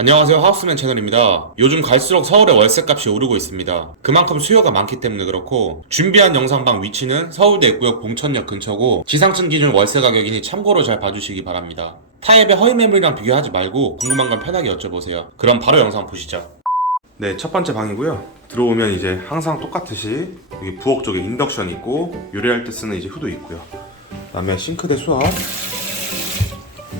안녕하세요 하우스맨 채널입니다. 요즘 갈수록 서울의 월세값이 오르고 있습니다. 그만큼 수요가 많기 때문에 그렇고 준비한 영상방 위치는 서울대 입구역 봉천역 근처고 지상층 기준 월세 가격이니 참고로 잘 봐주시기 바랍니다. 타입의 허위 매물이랑 비교하지 말고 궁금한 건 편하게 여쭤보세요. 그럼 바로 영상 보시죠. 네, 첫 번째 방이고요. 들어오면 이제 항상 똑같듯이 여기 부엌 쪽에 인덕션 있고 요리할 때 쓰는 이제 후드 있고요. 그다음에 싱크대 수압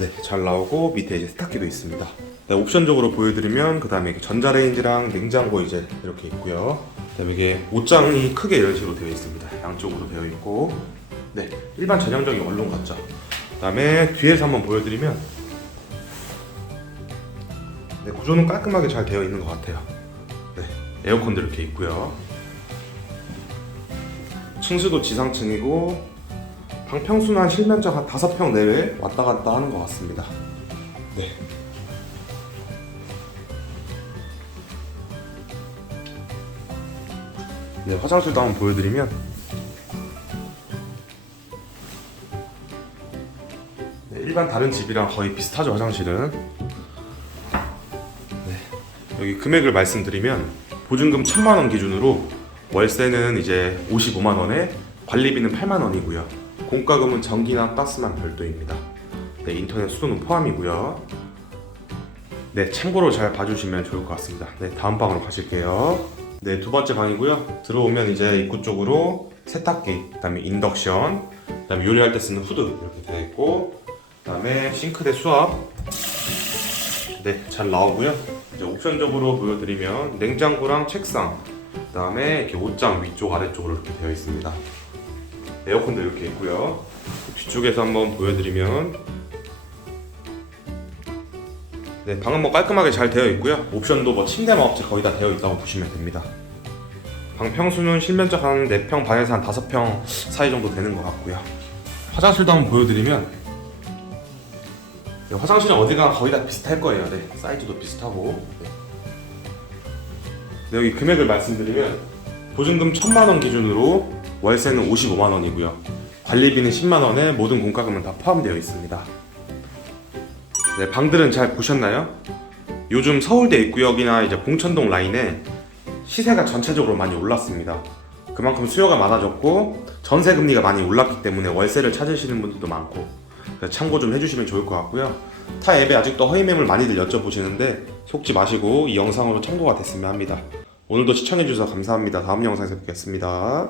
네, 잘 나오고 밑에 이제 세탁기도 있습니다. 네, 옵션적으로 보여드리면 그 다음에 전자레인지랑 냉장고 이제 이렇게 있고요. 그다음에 이게 옷장이 크게 이런 식으로 되어 있습니다. 양쪽으로 되어 있고, 네, 일반 전형적인 원룸 같죠. 그다음에 뒤에서 한번 보여드리면, 네, 구조는 깔끔하게 잘 되어 있는 것 같아요. 네, 에어컨도 이렇게 있고요. 층수도 지상층이고 방 평수는 한 실면적 한 5평 내외 왔다 갔다 하는 것 같습니다. 네. 네, 화장실도 한번 보여드리면. 네, 일반 다른 집이랑 거의 비슷하죠 화장실은. 네, 여기 금액을 말씀드리면 보증금 1000만 원 기준으로 월세는 이제 55만 원에 관리비는 8만 원이고요. 공과금은 전기나 가스만 별도입니다. 네, 인터넷 수도는 포함이고요. 네, 참고로 잘 봐주시면 좋을 것 같습니다. 네, 다음 방으로 가실게요. 네, 두 번째 방이고요. 들어오면 이제 입구 쪽으로 세탁기, 그다음에 인덕션, 그다음에 요리할 때 쓰는 후드 이렇게 되어 있고, 그다음에 싱크대 수압, 네, 잘 나오고요. 이제 옵션적으로 보여드리면 냉장고랑 책상, 그다음에 이렇게 옷장 위쪽 아래쪽으로 이렇게 되어 있습니다. 에어컨도 이렇게 있고요. 뒤쪽에서 한번 보여드리면 네, 방은 뭐 깔끔하게 잘 되어 있고요. 옵션도 뭐 침대만 없지 거의 다 되어 있다고 보시면 됩니다. 방 평수는 실면적 한 4평 반에서 한 5평 사이 정도 되는 것 같고요. 화장실도 한번 보여드리면 네, 화장실은 어디가 거의 다 비슷할 거예요. 네, 사이즈도 비슷하고. 네. 네, 여기 금액을 말씀드리면 보증금 1000만 원 기준으로 월세는 55만 원이고요. 관리비는 10만 원에 모든 공과금은 다 포함되어 있습니다. 네, 방들은 잘 보셨나요? 요즘 서울대 입구역이나 이제 봉천동 라인에 시세가 전체적으로 많이 올랐습니다. 그만큼 수요가 많아졌고 전세 금리가 많이 올랐기 때문에 월세를 찾으시는 분들도 많고 참고 좀 해주시면 좋을 것 같고요. 타 앱에 아직도 허위 매물 많이들 여쭤보시는데 속지 마시고 이 영상으로 참고가 됐으면 합니다. 오늘도 시청해주셔서 감사합니다. 다음 영상에서 뵙겠습니다.